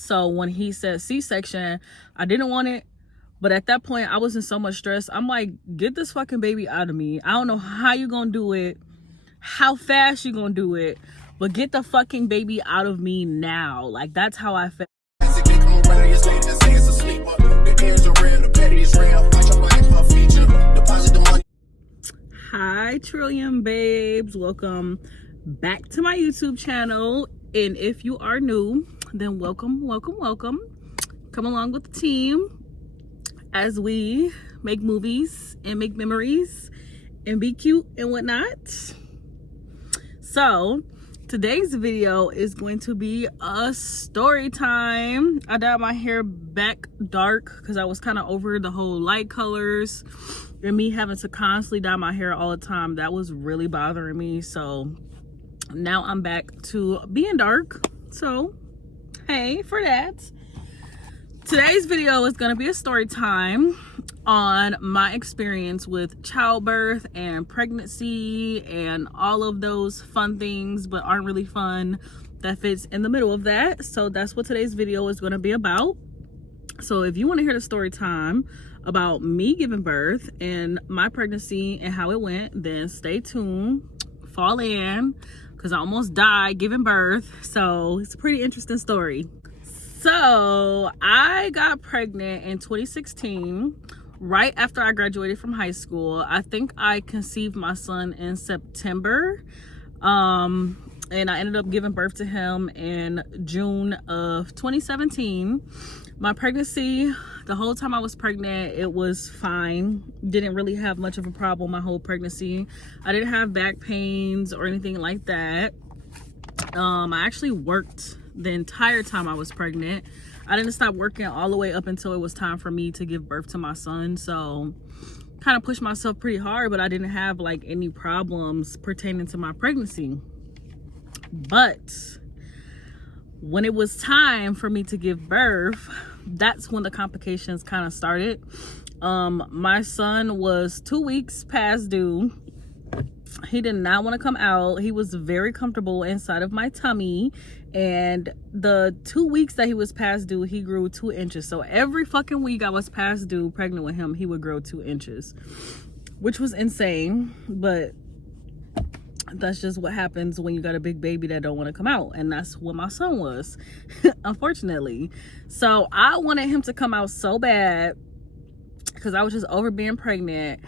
So when he said C-section, I didn't want it. But at that point, I was in so much stress. I'm like, get this fucking baby out of me. I don't know how you gonna do it, how fast you gonna do it, but get the fucking baby out of me now. Like, that's how I felt. Hi, Trillium babes. Welcome back to my YouTube channel. And if you are new, then welcome. Come along with the team as we make movies and make memories and be cute and whatnot. So today's video is going to be a story time. I dyed my hair back dark because I was kind of over the whole light colors and me having to constantly dye my hair all the time. That was really bothering me. So now I'm back to being dark. So hey, for that. Today's video is going to be a story time on my experience with childbirth and pregnancy and all of those fun things but aren't really fun that fits in the middle of that. So that's what today's video is going to be about. So if you want to hear the story time about me giving birth and my pregnancy and how it went, then stay tuned, fall in, because I almost died giving birth. So it's a pretty interesting story. So I got pregnant in 2016, right after I graduated from high school. I think I conceived my son in September, and I ended up giving birth to him in June of 2017. My pregnancy, the whole time I was pregnant, it was fine. Didn't really have much of a problem my whole pregnancy. I didn't have back pains or anything like that. I actually worked the entire time I was pregnant. I didn't stop working all the way up until it was time for me to give birth to my son. So kind of pushed myself pretty hard, but I didn't have like any problems pertaining to my pregnancy. But when it was time for me to give birth, that's when the complications kind of started. My son was 2 weeks past due. He did not want to come out. He was very comfortable inside of my tummy, and the 2 weeks that he was past due, he grew 2 inches. So every fucking week I was past due pregnant with him, he would grow 2 inches, which was insane. But that's just what happens when you got a big baby that don't want to come out, and that's what my son was. Unfortunately. So I wanted him to come out so bad because I was just over being pregnant.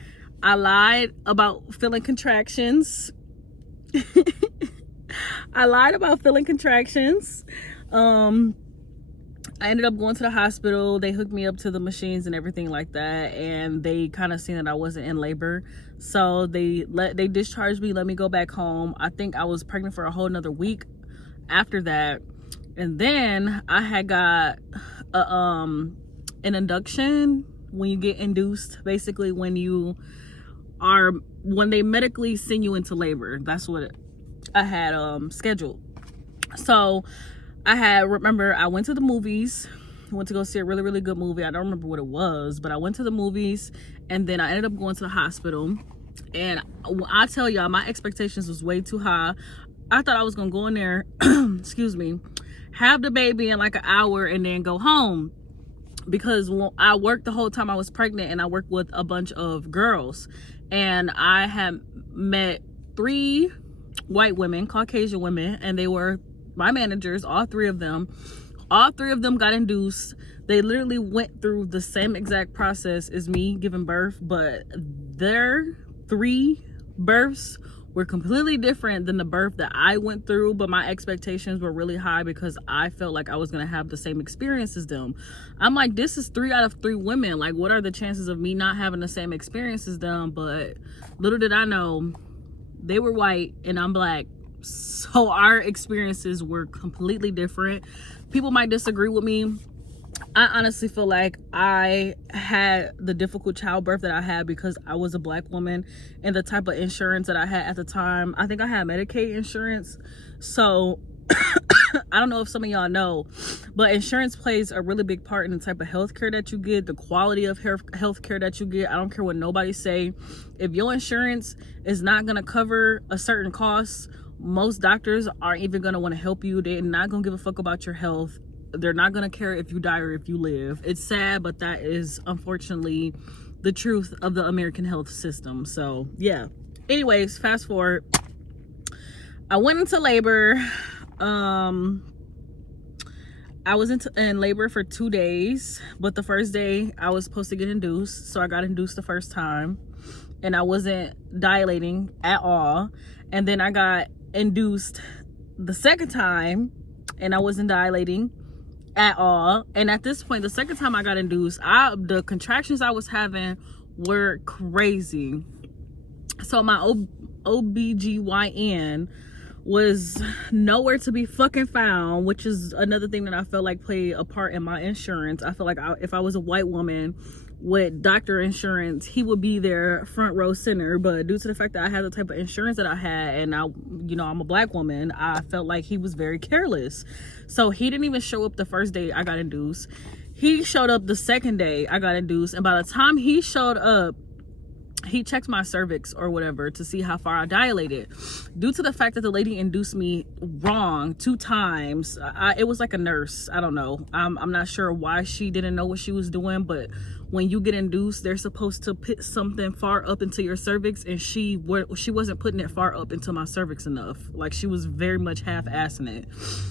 I lied about feeling contractions. I lied about feeling contractions. I ended up going to the hospital. They hooked me up to the machines and everything like that, and they kind of seen that I wasn't in labor. So they discharged me, let me go back home. I think I was pregnant for a whole nother week after that. And then I had got an induction. When you get induced, basically when they medically send you into labor. That's what I had scheduled. So I went to the movies. I went to go see a really, really good movie. I don't remember what it was, but I went to the movies, and then I ended up going to the hospital. And I tell y'all, my expectations was way too high. I thought I was gonna go in there, excuse me, have the baby in like an hour and then go home. Because I worked the whole time I was pregnant, and I worked with a bunch of girls, and I had met 3 white women, Caucasian women, and they were my managers. All three of them got induced. They literally went through the same exact process as me giving birth, but their 3 births were completely different than the birth that I went through. But my expectations were really high because I felt like I was gonna have the same experience as them. I'm like, this is 3 out of 3 women. Like, what are the chances of me not having the same experience as them? But little did I know, they were white and I'm black. So our experiences were completely different. People might disagree with me. I honestly feel like I had the difficult childbirth that I had because I was a black woman, and the type of insurance that I had at the time, I think I had Medicaid insurance. So I don't know if some of y'all know, but insurance plays a really big part in the type of healthcare that you get, the quality of healthcare that you get. I don't care what nobody say. If your insurance is not going to cover a certain cost, most doctors aren't even going to want to help you. They're not going to give a fuck about your health. they're not gonna care if you die or if you live. It's sad, but that is unfortunately the truth of the American health system. So yeah, anyways, fast forward, I went into labor. I was in labor for 2 days, but the first day I was supposed to get induced, so I got induced the first time, and I wasn't dilating at all. And then I got induced the second time, and I wasn't dilating at all. And at this point, the second time I got induced, the contractions I was having were crazy. So my OBGYN was nowhere to be fucking found, which is another thing that I felt like played a part in my insurance. I feel like if I was a white woman with doctor insurance, he would be there front row center, but due to the fact that I had the type of insurance that I had, and I, you know, I'm a black woman, I felt like he was very careless. So he didn't even show up the first day I got induced. He showed up the second day I got induced, and by the time he showed up, he checked my cervix or whatever to see how far I dilated. Due to the fact that the lady induced me wrong 2 times, it was like a nurse. I don't know. I'm not sure why she didn't know what she was doing, but when you get induced, they're supposed to put something far up into your cervix, and she wasn't putting it far up into my cervix enough. Like, she was very much half-assing it.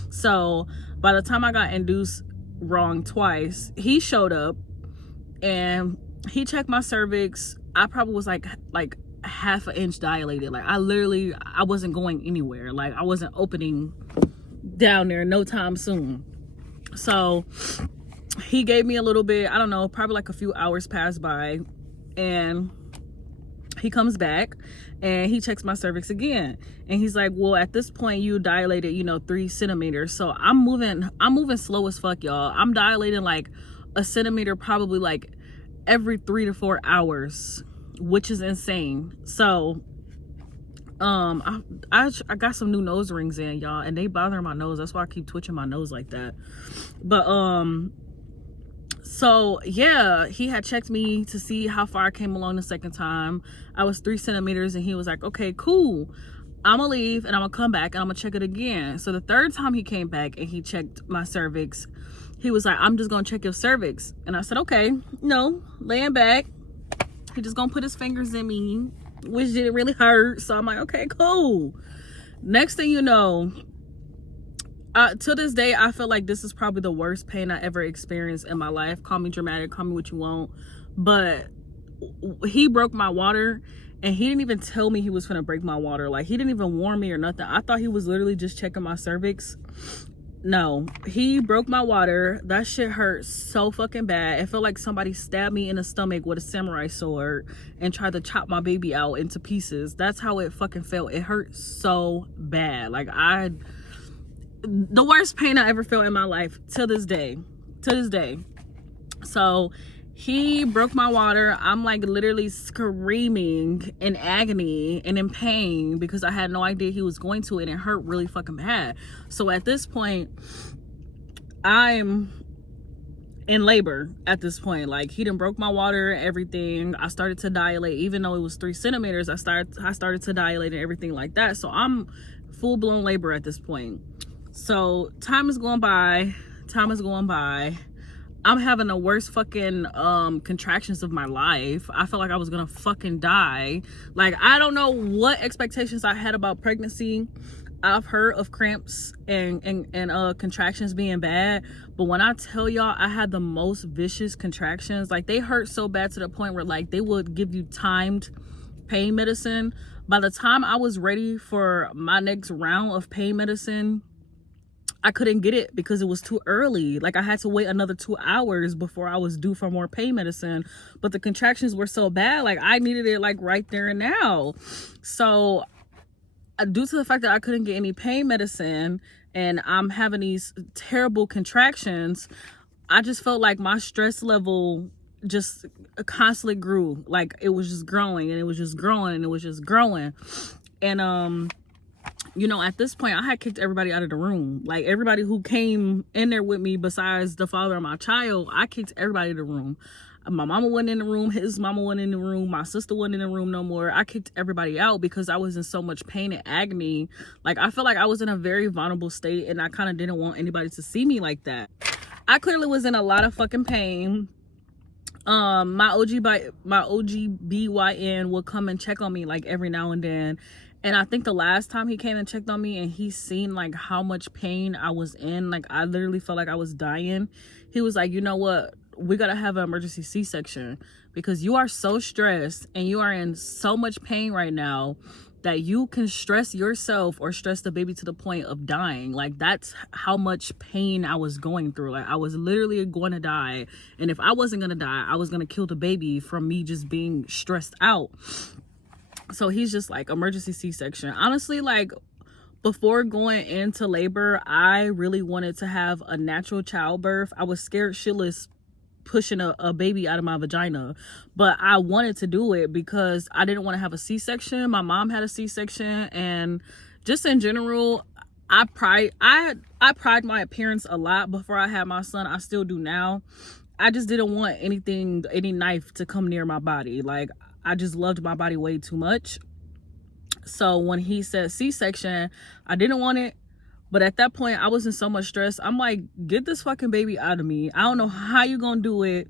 So by the time I got induced wrong twice, he showed up and he checked my cervix. I probably was like half an inch dilated. Like, I wasn't going anywhere. Like, I wasn't opening down there no time soon. So he gave me a little bit, I don't know, probably like a few hours passed by, and he comes back and he checks my cervix again, and he's like, well, at this point you dilated, you know, 3 centimeters. So I'm moving slow as fuck, y'all. I'm dilating like a centimeter probably like every 3 to 4 hours, which is insane. So I got some new nose rings in, y'all, and they bother my nose. That's why I keep twitching my nose like that. But so yeah, he had checked me to see how far I came along the second time. I was 3 centimeters, and he was like, okay, cool, I'm gonna leave and I'm gonna come back and I'm gonna check it again. So the third time he came back and he checked my cervix, he was like, I'm just gonna check your cervix. And I said, okay, no, laying back. He just gonna put his fingers in me, which didn't really hurt. So I'm like, okay, cool. Next thing you know, to this day, I feel like this is probably the worst pain I ever experienced in my life. Call me dramatic, call me what you want. But he broke my water, and he didn't even tell me he was gonna break my water. Like, he didn't even warn me or nothing. I thought he was literally just checking my cervix. No, he broke my water. That shit hurt so fucking bad. It felt like somebody stabbed me in the stomach with a samurai sword and tried to chop my baby out into pieces. That's how it fucking felt. It hurt so bad. Like, the worst pain I ever felt in my life to this day. So he broke my water. I'm like literally screaming in agony and in pain because I had no idea he was going to, and it hurt really fucking bad. So at this point, I'm in labor at this point. Like, he done broke my water, everything. I started to dilate, even though it was 3 centimeters. I started to dilate and everything like that. So I'm full-blown labor at this point. So time is going by. I'm having the worst fucking contractions of my life. I felt like I was gonna fucking die. Like, I don't know what expectations I had about pregnancy. I've heard of cramps and contractions being bad, but when I tell y'all, I had the most vicious contractions. Like, they hurt so bad to the point where, like, they would give you timed pain medicine. By the time I was ready for my next round of pain medicine, I couldn't get it because it was too early. Like, I had to wait another 2 hours before I was due for more pain medicine. But the contractions were so bad, like, I needed it like right there and now. So due to the fact that I couldn't get any pain medicine and I'm having these terrible contractions, I just felt like my stress level just constantly grew. Like, it was just growing, and it was just growing, and it was just growing. And you know, at this point, I had kicked everybody out of the room. Like, everybody who came in there with me besides the father of my child, I kicked everybody in the room. My mama wasn't in the room. His mama wasn't in the room. My sister wasn't in the room no more. I kicked everybody out because I was in so much pain and agony. Like, I felt like I was in a very vulnerable state, and I kind of didn't want anybody to see me like that. I clearly was in a lot of fucking pain. My OGBYN would come and check on me like every now and then. And I think the last time he came and checked on me and he seen like how much pain I was in, like I literally felt like I was dying. He was like, you know what? We gotta have an emergency C-section because you are so stressed and you are in so much pain right now that you can stress yourself or stress the baby to the point of dying. Like that's how much pain I was going through. Like I was literally going to die. And if I wasn't gonna die, I was gonna kill the baby from me just being stressed out. So he's just like, emergency C-section. Honestly, like before going into labor, I really wanted to have a natural childbirth. I was scared shitless pushing a baby out of my vagina, but I wanted to do it because I didn't want to have a C-section. My mom had a C-section, and just in general, I pride my appearance a lot before I had my son. I still do now. I just didn't want any knife to come near my body. Like I just loved my body way too much. So when he said C-section, I didn't want it. But at that point, I was in so much stress. I'm like, get this fucking baby out of me. I don't know how you gonna do it,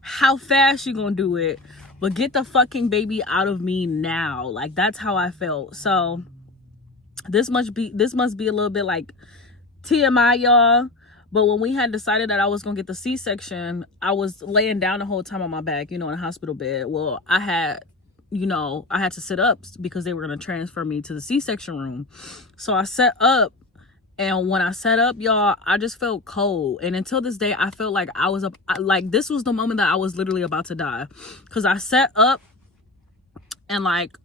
how fast you gonna do it, but get the fucking baby out of me now. Like, that's how I felt. So this must be a little bit like TMI, y'all. But when we had decided that I was gonna get the C-section, I was laying down the whole time on my back, in a hospital bed. Well, I had to sit up because they were gonna transfer me to the C-section room. So I sat up. And when I sat up, y'all, I just felt cold. And until this day, I felt like like this was the moment that I was literally about to die. Because I sat up and like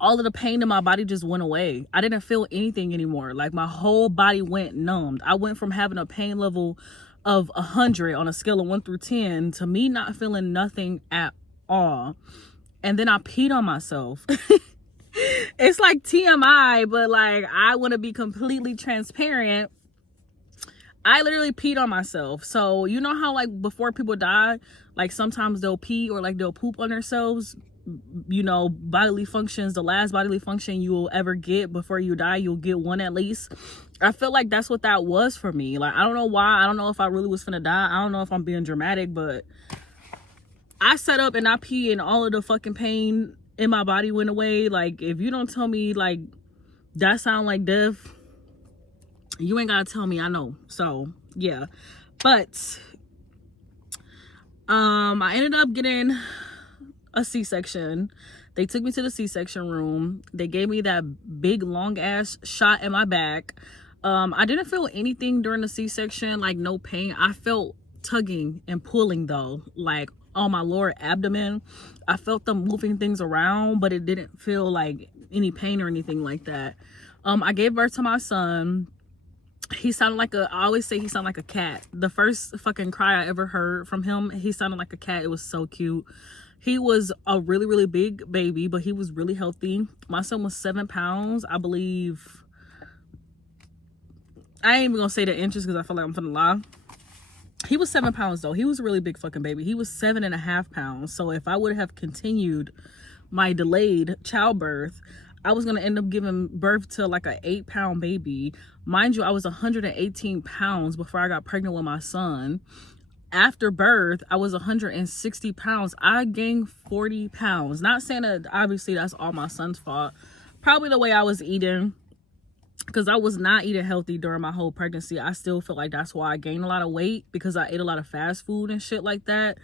all of the pain in my body just went away. I didn't feel anything anymore. Like my whole body went numbed. I went from having a pain level of 100 on a scale of 1 through 10 to me not feeling nothing at all. And then I peed on myself. It's like TMI, but like I want to be completely transparent. I literally peed on myself. So you know how like before people die, like sometimes they'll pee or like they'll poop on themselves. Bodily functions, the last bodily function you will ever get before you die, you'll get one at least. I feel like that's what that was for me. Like I don't know why. I don't know if I really was finna die. I don't know if I'm being dramatic, but I sat up and I peed and all of the fucking pain in my body went away. Like if you don't tell me like that sound like death, you ain't gotta tell me. I know. So yeah, but I ended up getting a C-section. They took me to the C-section room. They gave me that big long ass shot in my back. I didn't feel anything during the C-section, like no pain. I felt tugging and pulling though, like on my lower abdomen. I felt them moving things around, but it didn't feel like any pain or anything like that. I gave birth to my son. He sounded like I always say he sounded like a cat. The first fucking cry I ever heard from him, he sounded like a cat. It was so cute. He was a really, really big baby, but he was really healthy. My son was 7 pounds, I believe. I ain't even gonna say the inches because I feel like I'm finna lie. He was 7 pounds though. He was a really big fucking baby. He was 7.5 pounds. So if I would have continued my delayed childbirth, I was gonna end up giving birth to like an 8-pound baby. Mind you, I was 118 pounds before I got pregnant with my son. After birth, I was 160 pounds. I gained 40 pounds. Not saying that obviously that's all my son's fault. Probably the way I was eating, because I was not eating healthy during my whole pregnancy. I still feel like that's why I gained a lot of weight, because I ate a lot of fast food and shit like that.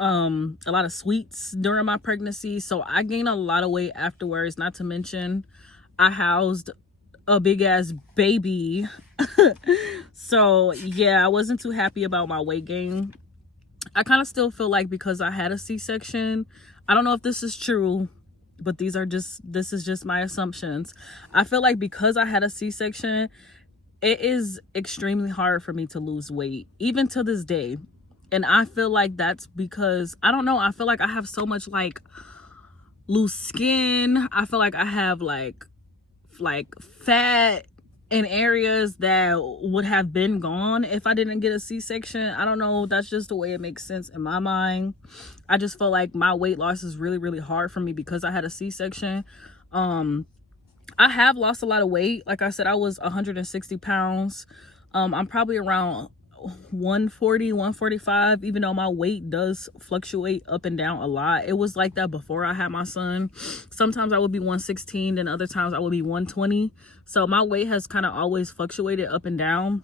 A lot of sweets during my pregnancy. So I gained a lot of weight afterwards. Not to mention I housed a big ass baby. So yeah, I wasn't too happy about my weight gain. I kind of still feel like because I had a C-section, I don't know if this is true, but this is just my assumptions. I feel like because I had a C-section, it is extremely hard for me to lose weight, even to this day. And I feel like that's because, I don't know, I feel like I have so much like loose skin. I feel like I have like fat in areas that would have been gone if I didn't get a C-section. I don't know, that's just the way it makes sense in my mind. I just feel like my weight loss is really, really hard for me because I had a C-section. I have lost a lot of weight. Like I said, I was 160 pounds. I'm probably around 140, 145, even though my weight does fluctuate up and down a lot. It was like that before I had my son. Sometimes I would be 116, and other times I would be 120. So my weight has kind of always fluctuated up and down.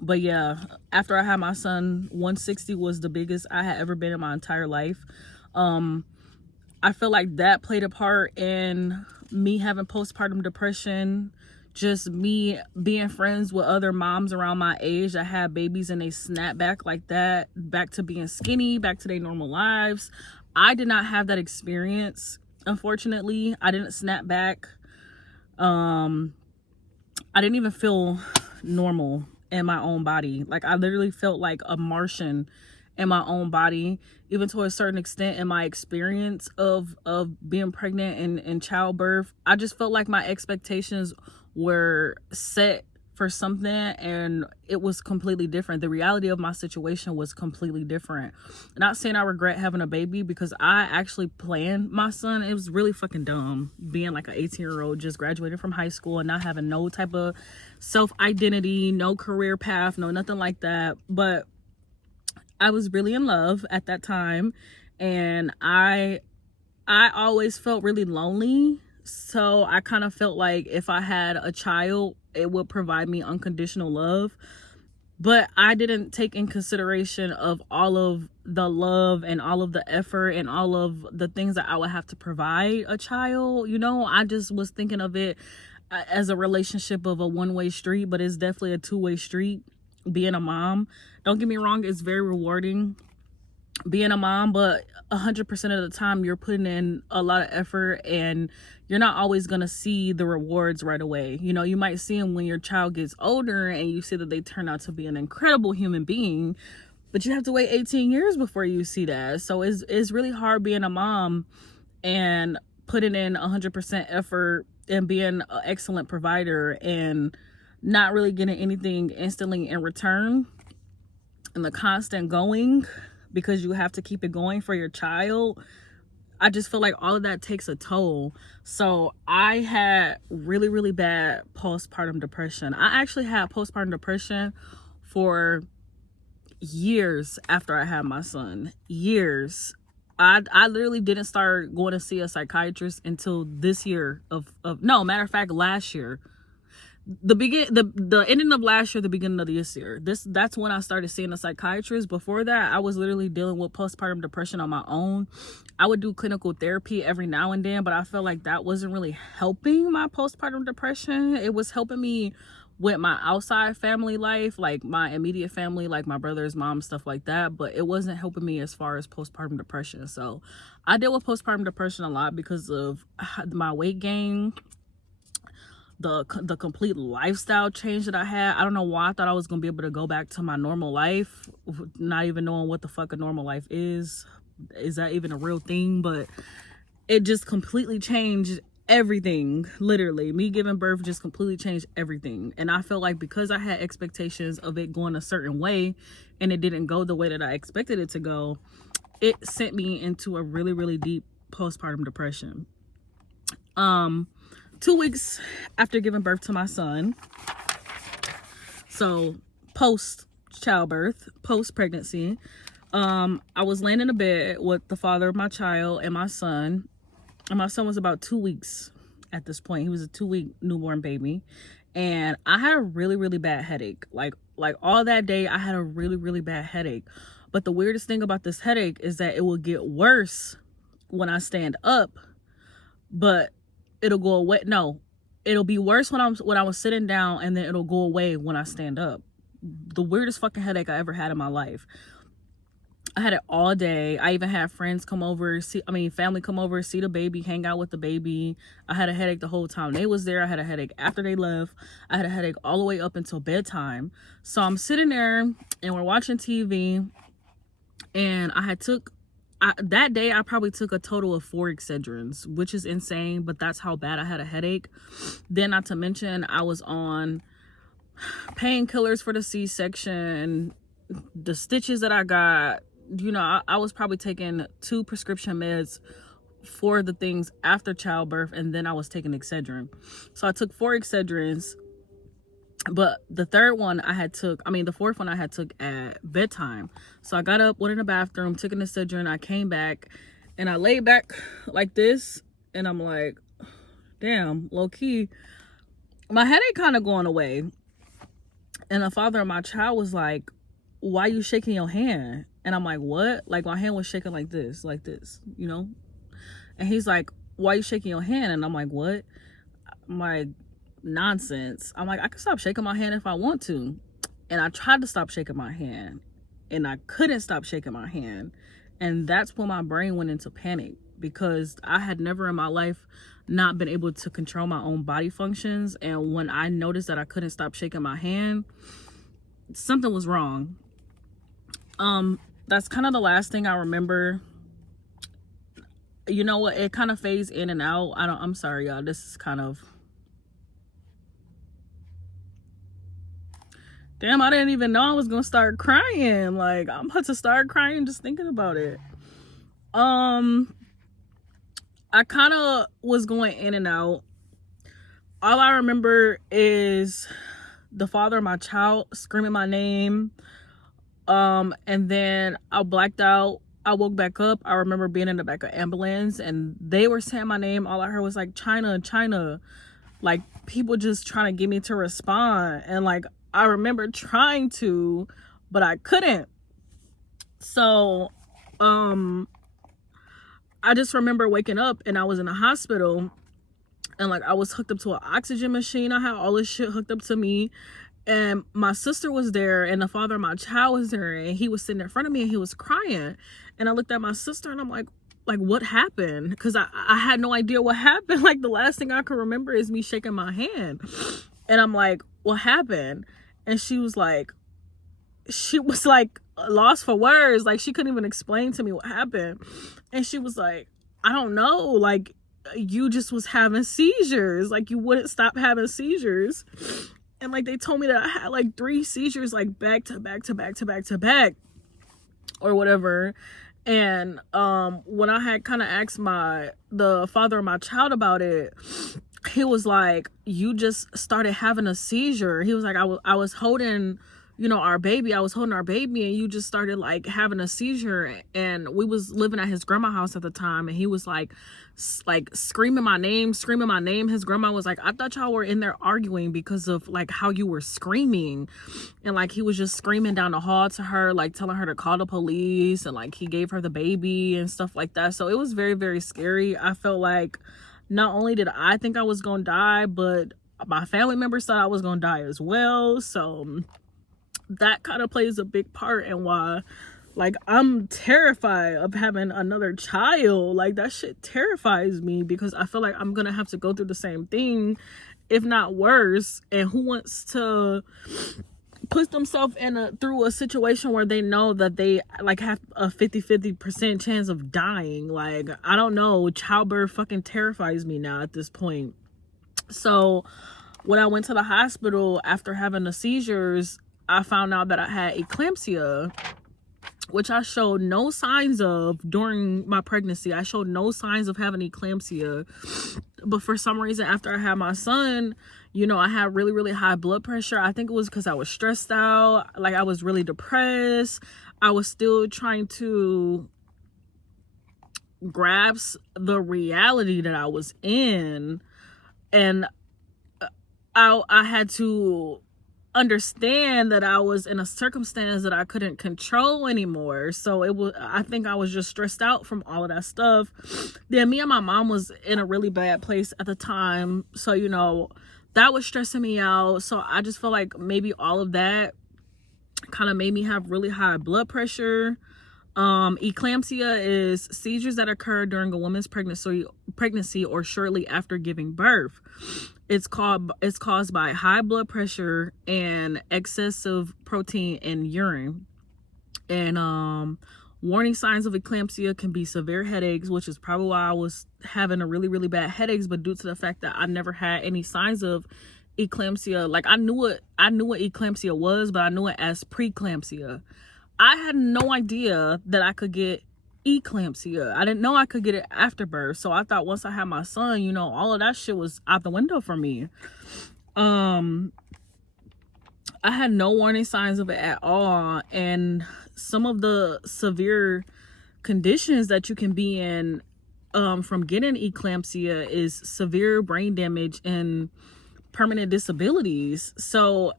But yeah, after I had my son, 160 was the biggest I had ever been in my entire life. I feel like that played a part in me having postpartum depression. Just me being friends with other moms around my age that had babies and they snap back like that, back to being skinny, back to their normal lives. I did not have that experience. Unfortunately, I didn't snap back. I didn't even feel normal in my own body. Like, I literally felt like a Martian in my own body, even to a certain extent in my experience of being pregnant and childbirth. I just felt like my expectations were set for something and it was completely different. The reality of my situation was completely different. Not saying I regret having a baby, because I actually planned my son. It was really fucking dumb being like an 18-year-old just graduated from high school and not having no type of self-identity, no career path, no nothing like that. But I was really in love at that time, and I always felt really lonely. So I kind of felt like if I had a child, it would provide me unconditional love. But I didn't take in consideration of all of the love and all of the effort and all of the things that I would have to provide a child. You know, I just was thinking of it as a relationship of a one-way street, but it's definitely a two-way street. Being a mom, don't get me wrong, it's very rewarding being a mom, but 100% of the time you're putting in a lot of effort and you're not always going to see the rewards right away. You know, you might see them when your child gets older and you see that they turn out to be an incredible human being, but you have to wait 18 years before you see that. So it's really hard being a mom and putting in 100% effort and being an excellent provider and not really getting anything instantly in return, and the constant going because you have to keep it going for your child. I just feel like all of that takes a toll. So I had really, really bad postpartum depression. I actually had postpartum depression for years after I had my son. Years. I literally didn't start going to see a psychiatrist until this year no, matter of fact, last year. The ending of last year, the beginning of this year. That's when I started seeing a psychiatrist. Before that, I was literally dealing with postpartum depression on my own. I would do clinical therapy every now and then, but I felt like that wasn't really helping my postpartum depression. It was helping me with my outside family life, like my immediate family, like my brother's mom, stuff like that, but it wasn't helping me as far as postpartum depression. So I deal with postpartum depression a lot because of my weight gain, the complete lifestyle change that I had. I don't know why I thought I was gonna be able to go back to my normal life, not even knowing what the fuck a normal life is that even a real thing? But it just completely changed everything. Literally, me giving birth just completely changed everything. And I feel like because I had expectations of it going a certain way and it didn't go the way that I expected it to go, it sent me into a really, really deep postpartum depression. 2 weeks after giving birth to my son, so post childbirth, post pregnancy, I was laying in a bed with the father of my child and my son was about 2 weeks at this point. He was a 2-week newborn baby, and I had a really, really bad headache. Like all that day I had a really, really bad headache. But the weirdest thing about this headache is that it will get worse when I stand up, but it'll go away. No, it'll be worse when I was sitting down, and then it'll go away when I stand up. The weirdest fucking headache I ever had in my life. I had it all day. I even had friends come over, family come over, see the baby, hang out with the baby. I had a headache the whole time they was there. I had a headache after they left. I had a headache all the way up until bedtime. So I'm sitting there and we're watching TV, and that day I probably took a total of 4 Excedrins, which is insane, but that's how bad I had a headache. Then, not to mention, I was on painkillers for the C-section, the stitches that I got. You know, I was probably taking 2 prescription meds for the things after childbirth, and then I was taking Excedrin. So I took 4 Excedrins. But the third one the fourth one I had took at bedtime. So I got up, went in the bathroom, took an Excedrin, I came back, and I laid back like this, and I'm like, damn, low key, my headache kind of going away. And the father of my child was like, why you shaking your hand? And I'm like, what? Like, my hand was shaking like this, you know? And he's like, why you shaking your hand? And I'm like, what? I'm like, nonsense. I'm like, I can stop shaking my hand if I want to. And I tried to stop shaking my hand, and I couldn't stop shaking my hand. And that's when my brain went into panic, because I had never in my life not been able to control my own body functions. And when I noticed that I couldn't stop shaking my hand, something was wrong. That's kind of the last thing I remember. You know what? It kind of fades in and out. I'm sorry, y'all. This is kind of... Damn, I didn't even know I was gonna start crying. Like, I'm about to start crying just thinking about it. I kind of was going in and out. All I remember is the father of my child screaming my name. And then I blacked out. I woke back up. I remember being in the back of ambulance, and they were saying my name. All I heard was like, China, China. Like, people just trying to get me to respond. And like, I remember trying to, but I couldn't. So, I just remember waking up, and I was in a hospital, and like, I was hooked up to an oxygen machine. I had all this shit hooked up to me, and my sister was there, and the father of my child was there, and he was sitting in front of me, and he was crying. And I looked at my sister, and I'm like, what happened? Because I had no idea what happened. Like, the last thing I can remember is me shaking my hand. And I'm like, what happened? And she was like lost for words. Like, she couldn't even explain to me what happened. And she was like, I don't know, like, you just was having seizures. Like, you wouldn't stop having seizures. And like, they told me that I had like 3 seizures, like back to back to back to back to back or whatever. And when I had kind of asked the father of my child about it, he was like, you just started having a seizure. He was like, I was holding, you know, our baby. I was holding our baby, and you just started like having a seizure. And we was living at his grandma's house at the time, and he was like screaming my name. His grandma was like, I thought y'all were in there arguing because of like how you were screaming. And like, he was just screaming down the hall to her, like telling her to call the police, and like he gave her the baby and stuff like that. So it was very, very scary. I felt like not only did I think I was gonna die, but my family members thought I was gonna die as well. So that kind of plays a big part in why, like, I'm terrified of having another child. Like, that shit terrifies me, because I feel like I'm gonna have to go through the same thing, if not worse. And who wants to put themselves through a situation where they know that they like have a 50% chance of dying? Like, I don't know, childbirth fucking terrifies me now at this point. So when I went to the hospital after having the seizures, I found out that I had eclampsia, which I showed no signs of during my pregnancy. I showed no signs of having eclampsia. But for some reason, after I had my son, you know, I had really, really high blood pressure. I think it was because I was stressed out. Like, I was really depressed. I was still trying to grasp the reality that I was in. And I had to understand that I was in a circumstance that I couldn't control anymore. So I think I was just stressed out from all of that stuff. Then me and my mom was in a really bad place at the time. So, you know, that was stressing me out. So I just feel like maybe all of that kind of made me have really high blood pressure. Eclampsia is seizures that occur during a woman's pregnancy or shortly after giving birth. It's caused by high blood pressure and excessive protein in urine. And warning signs of eclampsia can be severe headaches, which is probably why I was having a really, really bad headaches. But due to the fact that I never had any signs of eclampsia, like I knew what eclampsia was, but I knew it as preeclampsia. I had no idea that I could get eclampsia. I didn't know I could get it after birth. So I thought once I had my son, you know, all of that shit was out the window for me. I had no warning signs of it at all. And some of the severe conditions that you can be in from getting eclampsia is severe brain damage and permanent disabilities. So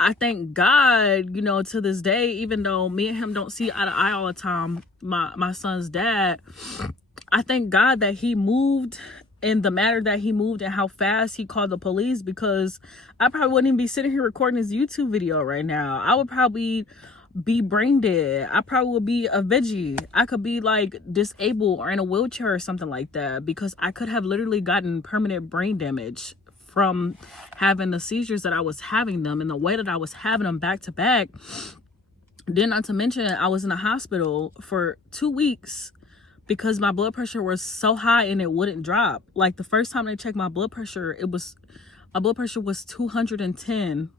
I thank God, you know, to this day, even though me and him don't see eye to eye all the time, my son's dad, I thank God that he moved in the manner that he moved and how fast he called the police, because I probably wouldn't even be sitting here recording this YouTube video right now. I would probably be brain dead. I probably would be a veggie. I could be like disabled or in a wheelchair or something like that, because I could have literally gotten permanent brain damage from having the seizures that I was having them and the way that I was having them back to back. Then not to mention, I was in the hospital for 2 weeks because my blood pressure was so high and it wouldn't drop. Like the first time they checked my blood pressure, my blood pressure was 210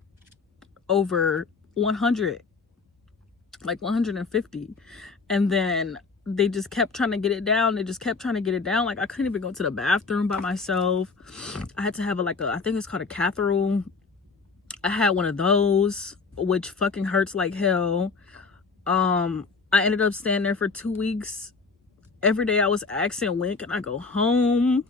over 100, like 150. And then they just kept trying to get it down. They just kept trying to get it down. Like I couldn't even go to the bathroom by myself. I had to have I think it's called a catheter. I had one of those, which fucking hurts like hell. I ended up staying there for 2 weeks. Every day I was asking, when can I go home?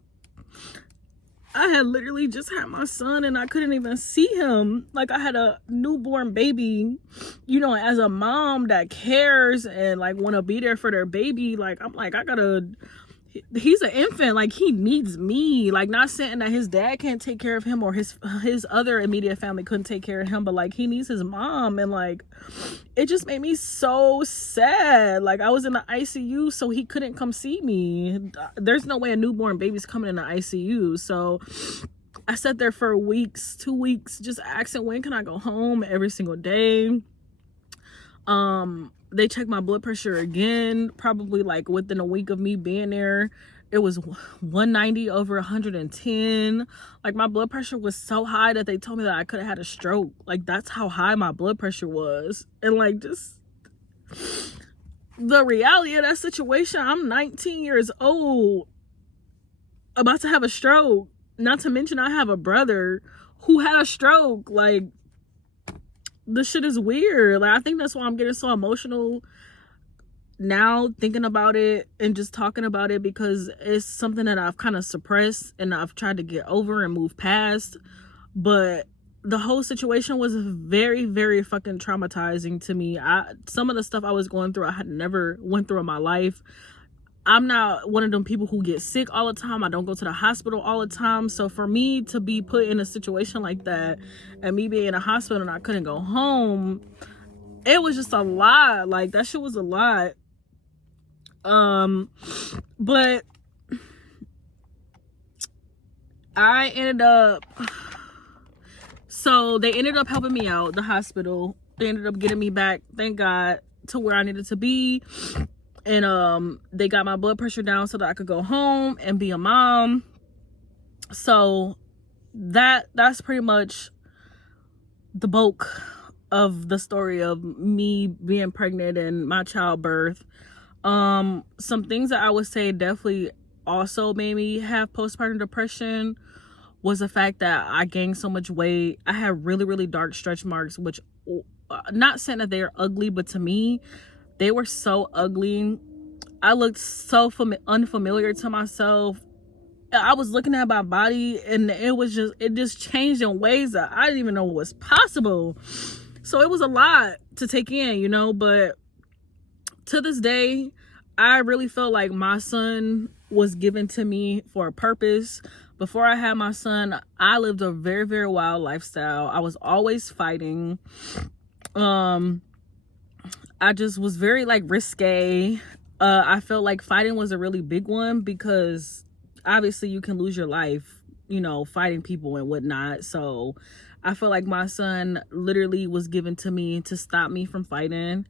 I had literally just had my son and I couldn't even see him. Like I had a newborn baby, you know, as a mom that cares and like want to be there for their baby. Like, I'm like, he's an infant. Like he needs me. Like not saying that his dad can't take care of him or his other immediate family couldn't take care of him, but like he needs his mom. And like, it just made me so sad. Like I was in the ICU, so he couldn't come see me. There's no way a newborn baby's coming in the ICU. So I sat there for weeks, 2 weeks, just asking, when can I go home, every single day. They checked my blood pressure again, probably like within a week of me being there. It was 190 over 110. Like my blood pressure was so high that they told me that I could have had a stroke. Like that's how high my blood pressure was. And like just the reality of that situation, I'm 19 years old, about to have a stroke. Not to mention I have a brother who had a stroke. Like this shit is weird. Like I think that's why I'm getting so emotional now thinking about it and just talking about it, because it's something that I've kind of suppressed and I've tried to get over and move past. But the whole situation was very, very fucking traumatizing to me. Some of the stuff I was going through, I had never went through in my life. I'm not one of them people who get sick all the time. I don't go to the hospital all the time. So for me to be put in a situation like that and me being in a hospital and I couldn't go home, it was just a lot. Like that shit was a lot. But I ended up, so they ended up helping me out, the hospital. They ended up getting me back, thank God, to where I needed to be. And they got my blood pressure down so that I could go home and be a mom. So that's pretty much the bulk of the story of me being pregnant and my childbirth. Some things that I would say definitely also made me have postpartum depression was the fact that I gained so much weight. I had really, really dark stretch marks, which, not saying that they're ugly, but to me, they were so ugly. I looked so unfamiliar to myself. I was looking at my body and it just changed in ways that I didn't even know was possible. So it was a lot to take in, you know, but to this day, I really felt like my son was given to me for a purpose. Before I had my son, I lived a very, very wild lifestyle. I was always fighting. I just was very like risque. I felt like fighting was a really big one because obviously you can lose your life, you know, fighting people and whatnot. So I felt like my son literally was given to me to stop me from fighting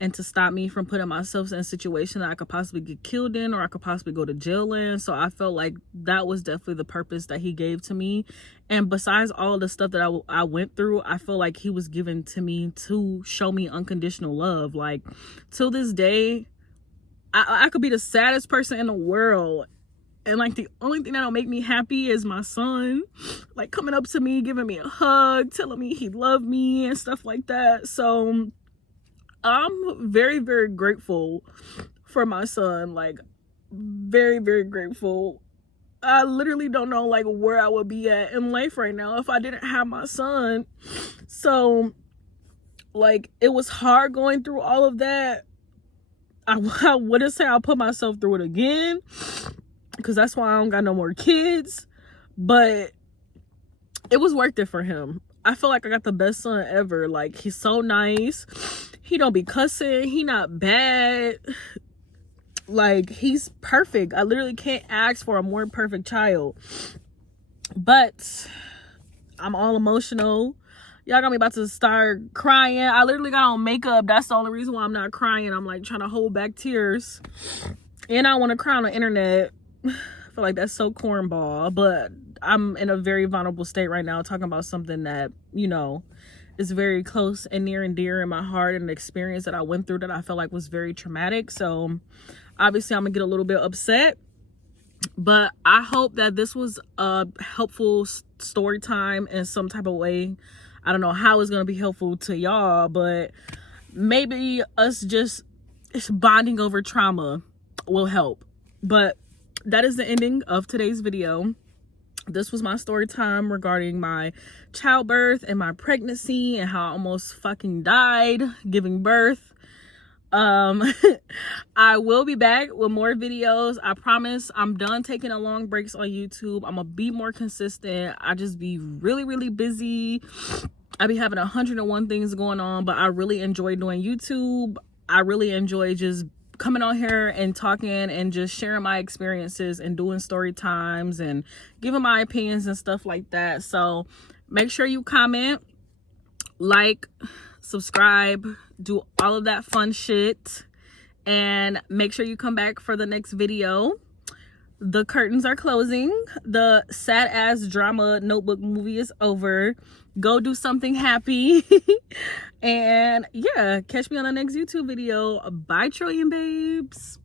and to stop me from putting myself in a situation that I could possibly get killed in or I could possibly go to jail in. So I felt like that was definitely the purpose that he gave to me. And besides all the stuff that I went through, I feel like he was given to me to show me unconditional love. Like, till this day, I could be the saddest person in the world, And like the only thing that don't make me happy is my son like coming up to me, giving me a hug, telling me he loved me and stuff like that. So I'm very, very grateful for my son. Like very, very grateful. I literally don't know like where I would be at in life right now if I didn't have my son. So like it was hard going through all of that. I wouldn't say I'll put myself through it again, because that's why I don't got no more kids, but it was worth it for him. I feel like I got the best son ever. Like, he's so nice. He don't be cussing. He not bad. Like, he's perfect. I literally can't ask for a more perfect child. But I'm all emotional. Y'all got me about to start crying. I literally got on makeup. That's the only reason why I'm not crying. I'm like trying to hold back tears. And I want to cry on the internet. I feel like that's so cornball. But I'm in a very vulnerable state right now, talking about something that, you know, is very close and near and dear in my heart, and an experience that I went through that I felt like was very traumatic. So obviously I'm gonna get a little bit upset. But I hope that this was a helpful story time in some type of way. I don't know how it's going to be helpful to y'all, but maybe us just bonding over trauma will help. But that is the ending of today's video. This was my story time regarding my childbirth and my pregnancy and how I almost fucking died giving birth. I will be back with more videos. I promise. I'm done taking a long breaks on YouTube. I'm gonna be more consistent. I just be really, really busy. I be having 101 things going on, but I really enjoy doing YouTube. I really enjoy just coming on here and talking and just sharing my experiences and doing story times and giving my opinions and stuff like that. So make sure you comment, like, subscribe, do all of that fun shit, and make sure you come back for the next video. The curtains are closing. The sad ass drama notebook movie is over. Go do something happy. And yeah, catch me on the next YouTube video. Bye, Trillion babes.